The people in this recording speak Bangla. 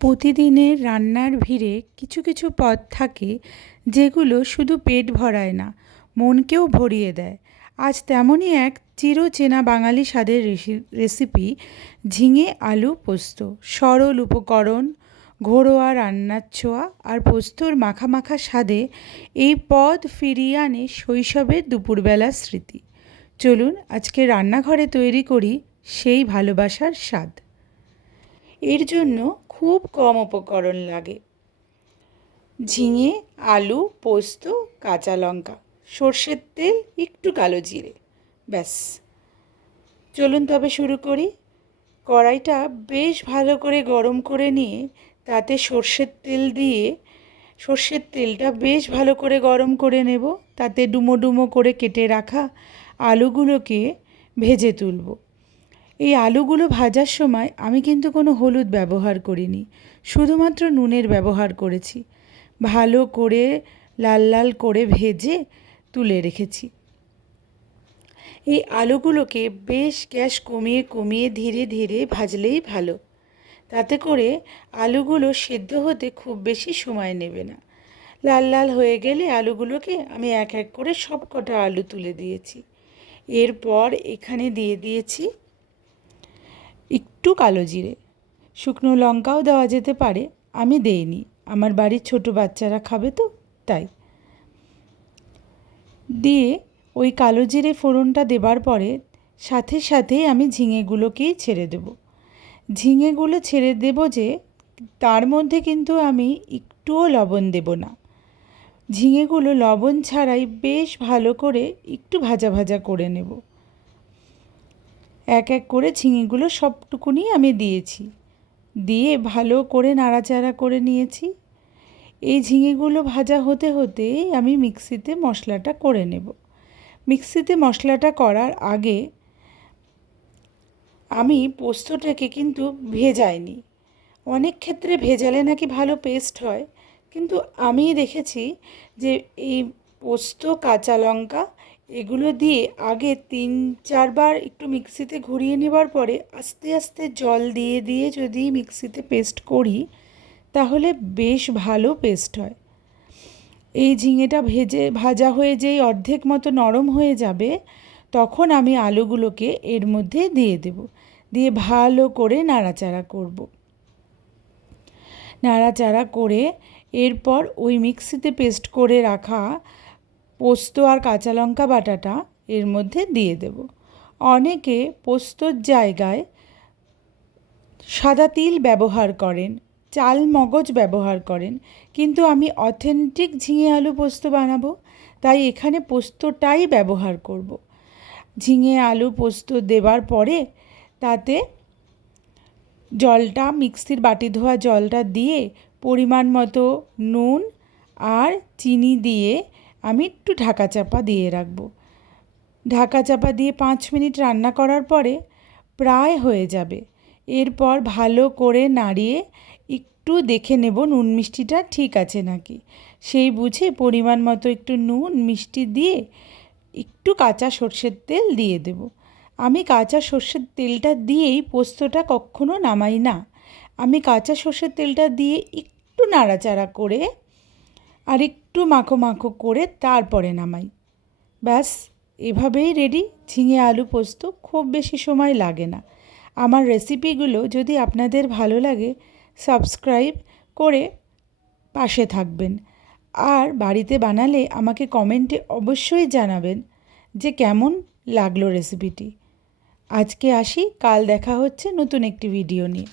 প্রতিদিনের রান্নার ভিড়ে কিছু কিছু পদ থাকে যেগুলো শুধু পেট ভরায় না, মনকেও ভরিয়ে দেয়। আজ তেমনই এক চিরচেনা বাঙালি স্বাদের রেসিপি ঝিঙে আলু পোস্ত। সরল উপকরণ, ঘরোয়া রান্নার ছোঁয়া আর পোস্তর মাখা মাখা স্বাদে এই পদ ফিরিয়ে আনে শৈশবের দুপুরবেলার স্মৃতি। চলুন আজকে রান্নাঘরে তৈরি করি সেই ভালোবাসার স্বাদ। এর জন্য খুব কম উপকরণ লাগে। ঝিঙে, আলু, পোস্ত, কাঁচা লঙ্কা, সর্ষের তেল, একটু কালো জিরে, ব্যাস। চলুন তবে শুরু করি। কড়াইটা বেশ ভালো করে গরম করে নিয়ে তাতে সর্ষের তেলটা বেশ ভালো করে গরম করে নেব। তাতে ডুমো ডুমো করে কেটে রাখা আলুগুলোকে ভেজে তুলব। এই আলুগুলো ভাজার সময় আমি কিন্তু কোনো হলুদ ব্যবহার করিনি, শুধুমাত্র নুনের ব্যবহার করেছি। ভালো করে লাল লাল করে ভেজে তুলে রেখেছি। এই আলুগুলোকে বেশ গ্যাস কমিয়ে কমিয়ে ধীরে ধীরে ভাজলেই ভালো। তাতে করে আলুগুলো সেদ্ধ হতে খুব বেশি সময় নেবে না। লাল লাল হয়ে গেলে আলুগুলোকে আমি এক এক করে সব কটা আলু তুলে দিয়েছি। এরপর এখানে দিয়ে দিয়েছি একটু কালো জিরে, শুকনো লঙ্কাও দেওয়া যেতে পারে, আমি দেইনি, আমার বাড়ির ছোট বাচ্চারা খাবে তো তাই। দিয়ে ওই কালো জিরে ফোড়নটা দেবার পরে সাথে সাথেই আমি ঝিঙেগুলোকেই ছেড়ে দেব। ঝিঙেগুলো ছেড়ে দেব যে তার মধ্যে কিন্তু আমি একটুও লবণ দেব না। ঝিঙেগুলো লবণ ছাড়াই বেশ ভালো করে একটু ভাজা ভাজা করে নেব। এক এক করে ঝিঙেগুলো সবটুকুনি আমি দিয়েছি, দিয়ে ভালো করে নাড়াচাড়া করে নিয়েছি। এই ঝিঙেগুলো ভাজা হতে হতেই আমি মিক্সিতে মশলাটা করে নেব। মিক্সিতে মশলাটা করার আগে আমি পোস্তটাকে কিন্তু ভেজাইনি। অনেক ক্ষেত্রে ভেজালে নাকি ভালো পেস্ট হয়, কিন্তু আমি দেখেছি যে এই পোস্ত, কাঁচা লঙ্কা এগুলো দিয়ে আগে 3-4 বার একটু মিক্সিতে ঘুরিয়ে নেবার পরে আস্তে আস্তে জল দিয়ে দিয়ে যদি মিক্সিতে পেস্ট করি তাহলে বেশ ভালো পেস্ট হয়। এই ঝিঙেটা ভাজা হয়ে যেই অর্ধেক মতো নরম হয়ে যাবে তখন আমি আলুগুলোকে এর মধ্যে দিয়ে দেব, দিয়ে ভালো করে নাড়াচাড়া করব। নাড়াচাড়া করে এরপর ওই মিক্সিতে পেস্ট করে রাখা পোস্ত আর কাঁচা লঙ্কা বাটাটা এর মধ্যে দিয়ে দেব। অনেকে পোস্তর জায়গায় সাদা তিল ব্যবহার করেন, চাল মগজ ব্যবহার করেন, কিন্তু আমি অথেন্টিক ঝিঙে আলু পোস্ত বানাবো, তাই এখানে পোস্তটাই ব্যবহার করব। ঝিঙে আলু পোস্ত দেবার পরে তাতে জলটা, মিক্সির বাটি ধোয়া জলটা দিয়ে পরিমাণ মতো নুন আর চিনি দিয়ে আমি একটু ঢাকা চাপা দিয়ে রাখবো। ঢাকা চাপা দিয়ে 5 মিনিট রান্না করার পরে প্রায় হয়ে যাবে। এরপর ভালো করে নাড়িয়ে একটু দেখে নেব নুন মিষ্টিটা ঠিক আছে নাকি। সেই বুঝে পরিমাণ মতো একটু নুন মিষ্টি দিয়ে একটু কাঁচা সর্ষের তেল দিয়ে দেব। আমি কাঁচা সর্ষের তেলটা দিয়েই পোস্তটা কখনো নামাই না। আমি কাঁচা সর্ষের তেলটা দিয়ে একটু নাড়াচাড়া করে আর একটু মাখো মাখো করে তারপরে নামাই। ব্যাস, এভাবেই রেডি ঝিঙে আলু পোস্ত। খুব বেশি সময় লাগে না। আমার রেসিপিগুলো যদি আপনাদের ভালো লাগে সাবস্ক্রাইব করে পাশে থাকবেন, আর বাড়িতে বানালে আমাকে কমেন্টে অবশ্যই জানাবেন যে কেমন লাগলো রেসিপিটি। আজকে আসি, কাল দেখা হচ্ছে নতুন একটি ভিডিও নিয়ে।